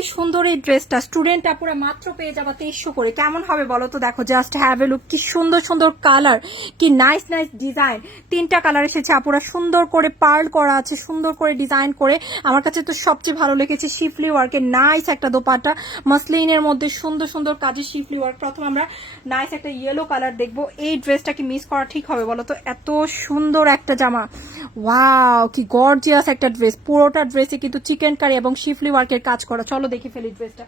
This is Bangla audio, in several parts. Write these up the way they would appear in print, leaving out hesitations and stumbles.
আসলে সুন্দর এই ড্রেসটা স্টুডেন্ট আপুরা মাত্র পেয়ে যাবা 2300 করে। কেমন হবে বলো তো? দেখো জাস্ট হ্যাভ এ লুক, কি সুন্দর সুন্দর কালার, কি নাইস নাইস ডিজাইন। 3টা কালার এসেছে আপুরা, সুন্দর করে পার্ল করা আছে, সুন্দর করে ডিজাইন করে। আমার কাছে তো সবচেয়ে ভালো লেগেছে শিফলি ওয়ার্কের নাইস একটা দোপাট্টা, মাসলিনের মধ্যে সুন্দর সুন্দর কাজের শিফলি ওয়ার্ক। প্রথম আমরা নাইস একটা ইয়েলো কালার দেখবো। এই ড্রেসটা কি মিস করা ঠিক হবে বলো তো? এত সুন্দর একটা জামা, ওয়াও কি গর্জিয়াস একটা ড্রেস। পুরোটা ড্রেসে কিন্তু চিকেন কারি এবং শিফলি ওয়ার্কের কাজ করা। চলো দেখি ফেলি ড্রেসটা,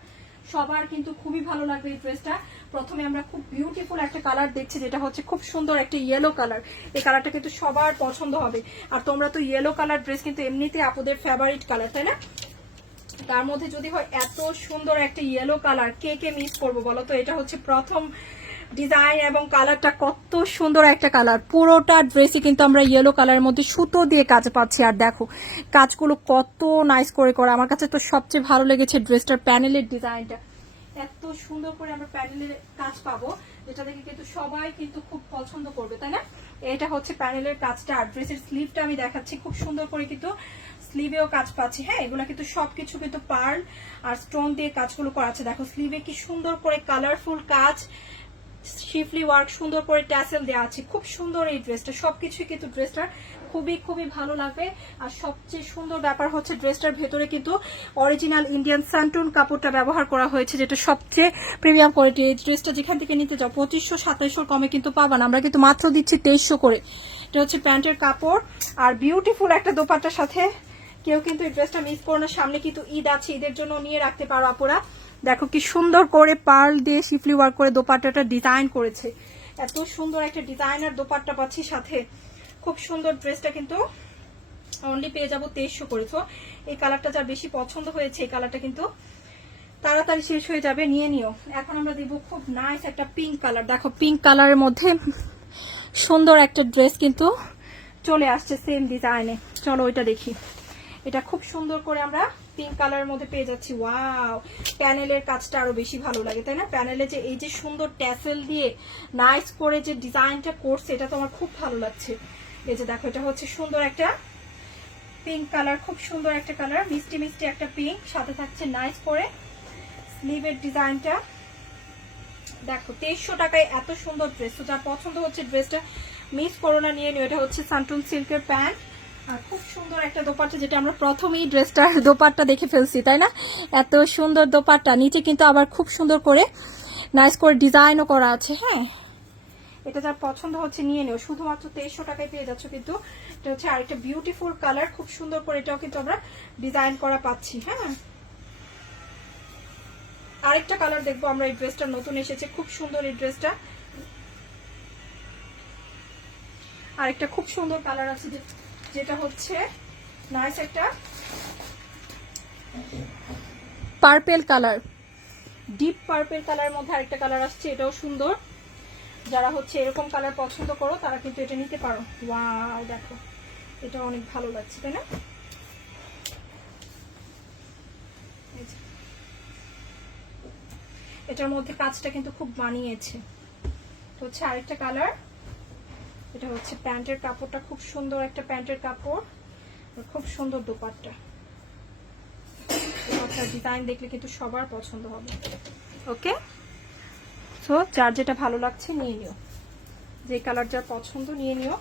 সবার কিন্তু খুবই ভালো লাগবে এই ড্রেসটা। প্রথমে আমরা খুব বিউটিফুল একটা কালার দেখছি, যেটা হচ্ছে খুব সুন্দর একটা ইয়েলো কালার। এই কালারটা কিন্তু সবার পছন্দ হবে। আর তোমরা তো ইয়েলো কালার ড্রেস কিন্তু এমনিতে আপুদের ফেভারিট কালার, তাই না? তার মধ্যে যদি হয় এত সুন্দর একটা ইয়েলো কালার, কে কে মিস করবো বলো তো? এটা হচ্ছে প্রথম ডিজাইন এবং কালারটা কত সুন্দর একটা কালার। পুরোটা ড্রেসে কিন্তু আমরা ইয়েলো কালারের মধ্যে সুতো দিয়ে কাজ পাচ্ছি। আর দেখো কাজগুলো কত নাইস করে করা। আমার কাছে তো সবচেয়ে ভালো লেগেছে ড্রেসটার প্যানেলের ডিজাইনটা। এত সুন্দর করে আমরা প্যানেলের কাজ পাবো, যেটা দেখে কিন্তু সবাই কিন্তু খুব পছন্দ করবে, তাই না? এটা হচ্ছে প্যানেলের কাজটা। আর ড্রেসের স্লিভটা আমি দেখাচ্ছি, খুব সুন্দর করে কিন্তু স্লিভেও কাজ পাচ্ছি। হ্যাঁ, এগুলা কিন্তু সবকিছু কিন্তু পার্ল আর স্টোন দিয়ে কাজগুলো করা আছে। দেখো স্লিভে কি সুন্দর করে কালারফুল কাজ, শিফলি ওয়ার্ক, সুন্দর করে ট্যাসেল দেওয়া আছে। খুব সুন্দর এই ড্রেসটা, সবকিছুই কিন্তু ড্রেসটার খুবই খুবই ভালো লাগবে। আর সবচেয়ে সুন্দর ব্যাপার হচ্ছে ড্রেসটার ভেতরে কিন্তু অরিজিনাল ইন্ডিয়ান স্যান্টুন কাপড়টা ব্যবহার করা হয়েছে, যেটা সবচেয়ে প্রিমিয়াম কোয়ালিটি। এই ড্রেসটা যেখান থেকে নিতে যাও 2500-2700 কমে কিন্তু পাবা না, আমরা কিন্তু মাত্র দিচ্ছি 2300 করে। এটা হচ্ছে প্যান্টের কাপড় আর বিউটিফুল একটা দোপাট্টার সাথে। কেউ কিন্তু এই ড্রেসটা মিস করো না, সামনে কিন্তু ঈদ আছে, ঈদের জন্য নিয়ে রাখতে পারো আপুরা। দেখো কি সুন্দর করে পার্ল দিয়ে শিফলি ওয়ার্ক করে দোপাট্টাটা ডিজাইন করেছে। এত সুন্দর একটা ডিজাইনার দোপাট্টা পাচ্ছি সাথে। খুব সুন্দর ড্রেসটা কিন্তু অনলি পেয়ে যাবো 2300 করে। তো এই কালারটা যার বেশি পছন্দ হয়েছে, এই কালারটা কিন্তু তাড়াতাড়ি শেষ হয়ে যাবে, নিয়ে নিও। এখন আমরা দিব খুব নাইস একটা পিঙ্ক কালার। দেখো পিঙ্ক কালারের মধ্যে সুন্দর একটা ড্রেস কিন্তু চলে আসছে সেম ডিজাইনে। চলো ওইটা দেখি। এটা খুব সুন্দর করে আমরা পিঙ্ক কালারের মধ্যে পেয়ে যাচ্ছি। ওয়াও, প্যানেলের কাজটা আরো বেশি ভালো লাগে, তাই না? প্যানেলে যে এই যে সুন্দর ট্যাসেল দিয়ে নাইস করে যে ডিজাইনটা করছে, এটা তো আমার খুব ভালো লাগছে। এই যে দেখো, এটা হচ্ছে সুন্দর একটা পিঙ্ক কালার, খুব সুন্দর একটা কালার, মিষ্টি মিষ্টি একটা পিঙ্ক, সাথে থাকছে নাইস করে স্লিভের ডিজাইনটা। দেখো 2300 টাকায় এত সুন্দর ড্রেস। তো যার পছন্দ হচ্ছে ড্রেসটা মিস করো না, নিয়ে নিও। এটা হচ্ছে সান্টুন সিল্কের প্যান্ট আর খুব সুন্দর একটা দোপাট্টা, যেটা আমরা প্রথমেই ড্রেসটার দোপাট্টা দেখে ফেলছি, তাই না? এত সুন্দর দোপাট্টা, নিচে কিন্তু আবার খুব সুন্দর করে নাইস করে ডিজাইনও করা আছে। হ্যাঁ, এটা যার পছন্দ হচ্ছে নিয়ে নিও, শুধুমাত্র 2300 টাকায় পেয়ে যাচ্ছ। কিন্তু এটা হচ্ছে আরেকটা বিউটিফুল কালার, খুব সুন্দর করে এটাও কিন্তু আমরা ডিজাইন করা পাচ্ছি। হ্যাঁ, আরেকটা কালার দেখবো আমরা। এই ড্রেসটা নতুন এসেছে, খুব সুন্দর এই ড্রেসটা। আরেকটা খুব সুন্দর কালার আছে, যেটা হচ্ছে নাইস একটা পার্পেল কালার, ডিপ পার্পেল কালারের মধ্যে আরেকটা কালার আসছে, এটাও সুন্দর। যারা হচ্ছে এরকম কালার পছন্দ করো তারা কিন্তু এটা নিতে পারো। ওয়াও, দেখো এটা অনেক ভালো লাগছে, তাই না? এটার মধ্যে কাজটা কিন্তু খুব মানিয়েছে। হচ্ছে আরেকটা কালার, এটা হচ্ছে প্যান্টের কাপড়টা, খুব সুন্দর একটা প্যান্টের কাপড়, খুব সুন্দর দোপাট্টা। দোপাট্টার ডিজাইন দেখলে কিন্তু সবার পছন্দ হবে। ওকে, সো যার যেটা ভালো লাগছে নিয়ে নিও, যে কালার যার পছন্দ নিয়ে নিও।